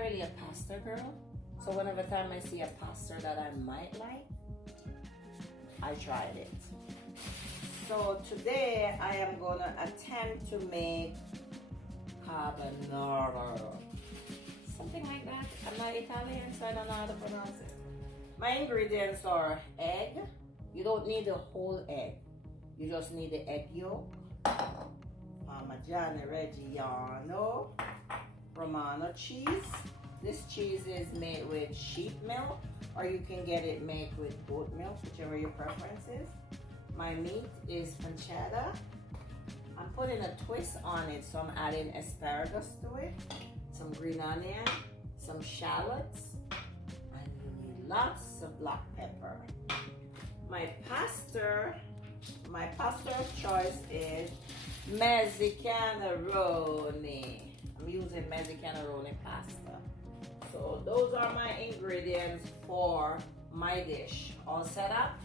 really a pasta girl. So whenever time I see a pasta that I might like, I tried it. So today I am gonna attempt to make carbonara. Something like that. I'm not Italian, so I don't know how to pronounce it. My ingredients are egg. You don't need the whole egg. You just need the egg yolk, Parmigiano Reggiano, Romano cheese. This cheese is made with sheep milk, or you can get it made with goat milk, whichever your preference is. My meat is pancetta. I'm putting a twist on it, so I'm adding asparagus to it, some green onion, some shallots, and you need lots of black pepper. My pasta of choice is mezzicanarone. I'm using mezzicanarone pasta. So those are my ingredients for my dish. All set up.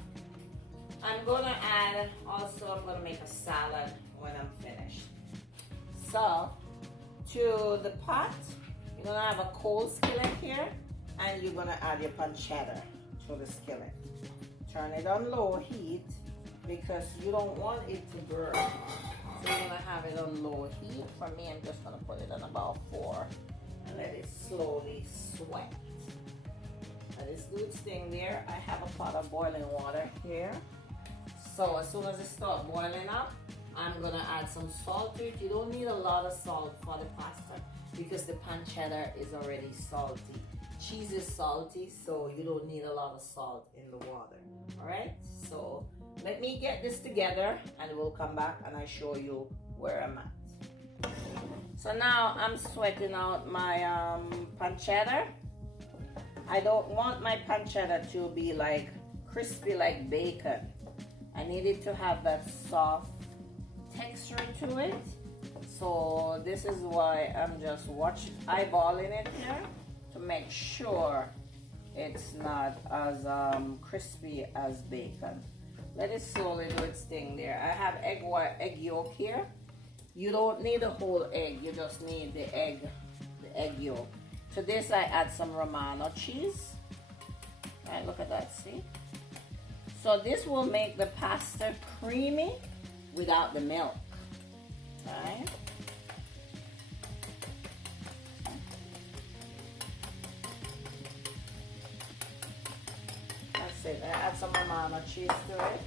I'm gonna add, also I'm gonna make a salad when I'm finished. So to the pot, you're gonna have a cold skillet here, and you're gonna add your pancetta to the skillet. Turn it on low heat because you don't want it to burn. So you're gonna have it on low heat. For me, I'm just gonna put it on about 4 and let it slowly sweat. Let it do its thing there. I have a pot of boiling water here. So as soon as it starts boiling up, I'm gonna add some salt to it. You don't need a lot of salt for the pasta because the pancetta is already salty. Cheese is salty, so you don't need a lot of salt in the water. All right, so let me get this together and we'll come back and I show you where I'm at. So now I'm sweating out my pancetta. I don't want my pancetta to be like crispy like bacon. I need it to have that soft texture to it. So this is why I'm just eyeballing it here to make sure it's not as crispy as bacon. Let it slowly do its thing there. I have egg yolk here. You don't need a whole egg, you just need the egg yolk. To this I add some Romano cheese. Right, look at that, see? So this will make the pasta creamy without the milk. Right? That's it. I add some Romano cheese to it.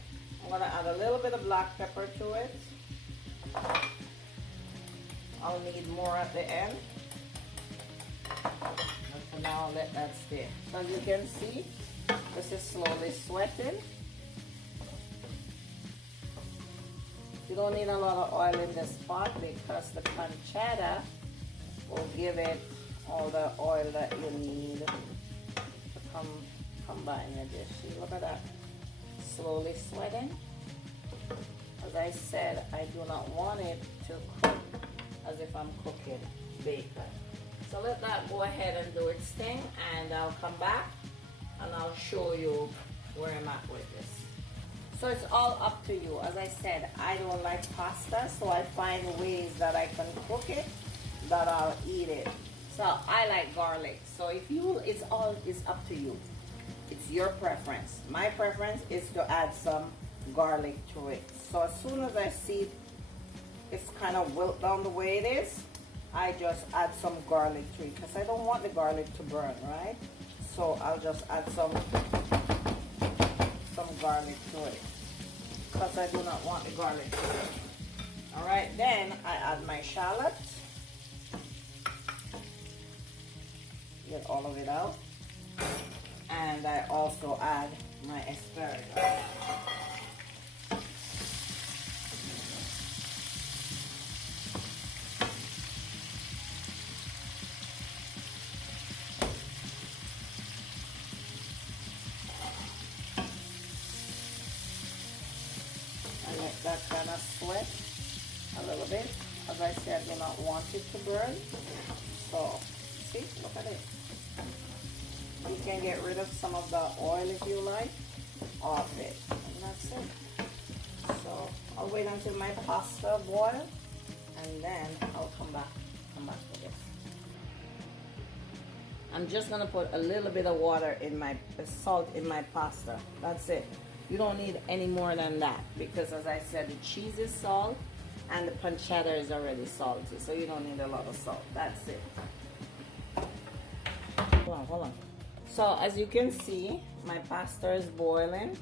I'm gonna add a little bit of black pepper to it. I'll need more at the end. And for now, I'll let that stay. So as you can see, this is slowly sweating. You don't need a lot of oil in this pot because the pancetta will give it all the oil that you need to combine the dish. See, look at that. Slowly sweating. As I said, I do not want it to cook as if I'm cooking bacon. So let that go ahead and do its thing, and I'll come back and I'll show you where I'm at with this. So it's all up to you. As I said, I don't like pasta, so I find ways that I can cook it that I'll eat it. So I like garlic. So if you, it's up to you. It's your preference. My preference is to add some garlic to it. So as soon as I see it's kind of wilt down the way it is, I just add some garlic to it because I don't want the garlic to burn, right? So I'll just add some garlic to it because I do not want the garlic to burn. All right, then I add my shallots. Get all of it out. And I also add my asparagus. Let that kind of sweat a little bit. As I said, I do not want it to burn. So, see, look at it. You can get rid of some of the oil if you like off it. And that's it. So, I'll wait until my pasta boils and then I'll come back with this. I'm just gonna put a little bit of water in my salt in my pasta. That's it. You don't need any more than that because, as I said, the cheese is salt and the pancetta is already salty, so you don't need a lot of salt. That's it. Hold on. So as you can see, my pasta is boiling,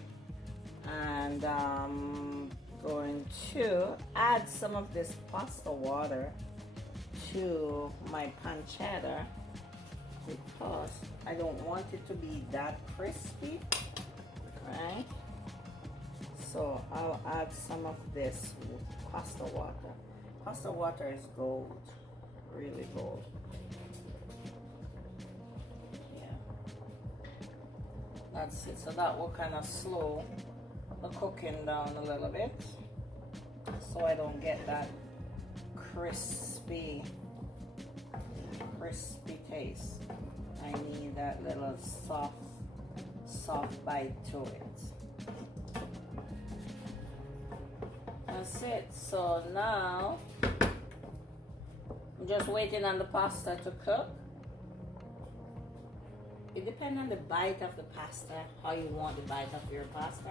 and I'm going to add some of this pasta water to my pancetta because I don't want it to be that crispy, right? So I'll add some of this pasta water. Pasta water is gold, really gold. That's it. So that will kind of slow the cooking down a little bit, so I don't get that crispy taste. I need that little soft bite to it. That's it. So now I'm just waiting on the pasta to cook. It depends on the bite of the pasta, how you want the bite of your pasta.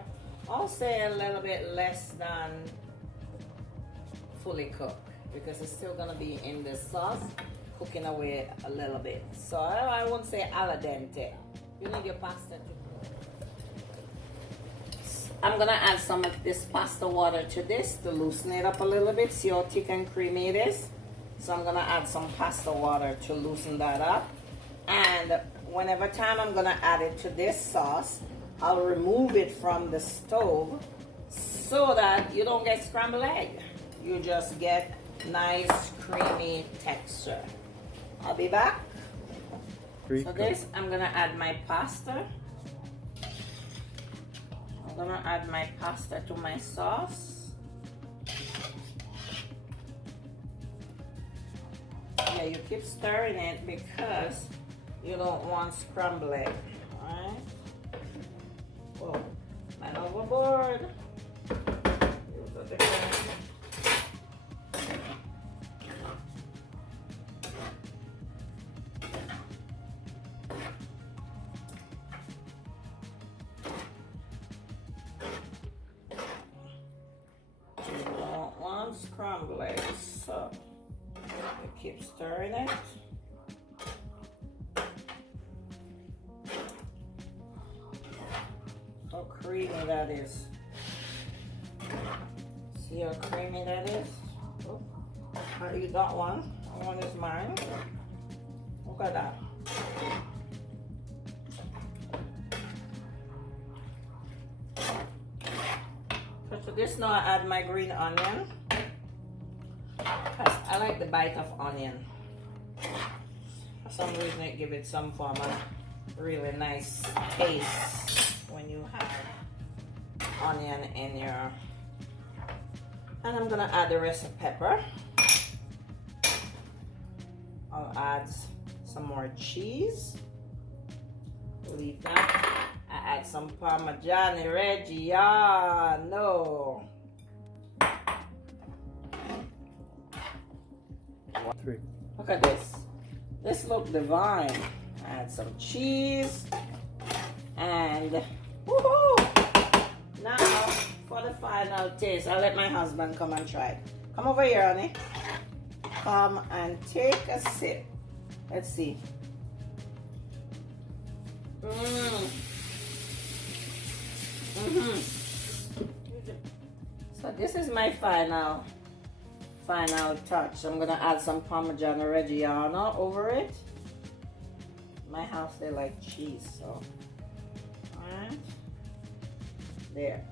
I'll say a little bit less than fully cooked because it's still gonna be in the sauce, cooking away a little bit. So I won't say al dente. You need your pasta to cook. I'm gonna add some of this pasta water to this to loosen it up a little bit. See how thick and creamy it is? So I'm gonna add some pasta water to loosen that up. And whenever time I'm gonna add it to this sauce, I'll remove it from the stove so that you don't get scrambled egg. You just get nice creamy texture. I'll be back. So this, I'm gonna add my pasta. I'm gonna add my pasta to my sauce. Yeah, you keep stirring it because you don't want scrambled egg, alright? Whoa, man overboard. You don't want scrambled eggs, so you keep stirring it. How creamy that is. See how creamy that is? Oh, you got one. One is mine. Look at that. So to this now I add my green onion. I like the bite of onion. For some reason it gives it some form of really nice taste when you have onion in your. And I'm gonna add the rest of pepper. I'll add some more cheese. Leave that. I add some Parmigiano Reggiano. 3. Look at this. This looks divine. Add some cheese and woohoo! Now for the final taste, I'll let my husband come and try it. Come over here, honey. Come and take a sip. Let's see. So this is my final touch. I'm gonna add some Parmigiano Reggiano over it. My house, they like cheese, so alright. There.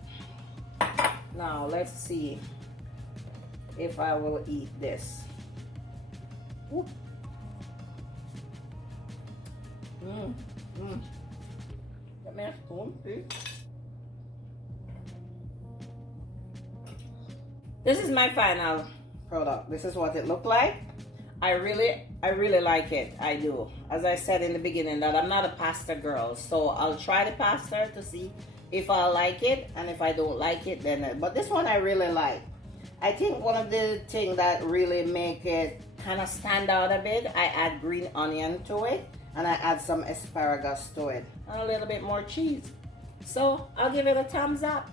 Now let's see if I will eat this. Ooh. Get me a spoon, please. This is my final product. This is what it looked like. I really like it. I do. As I said in the beginning, that I'm not a pasta girl, so I'll try the pasta to see if I like it, and if I don't like it, then. But this one I really like. I think one of the things that really make it kind of stand out a bit, I add green onion to it, and I add some asparagus to it and a little bit more cheese. So I'll give it a thumbs up.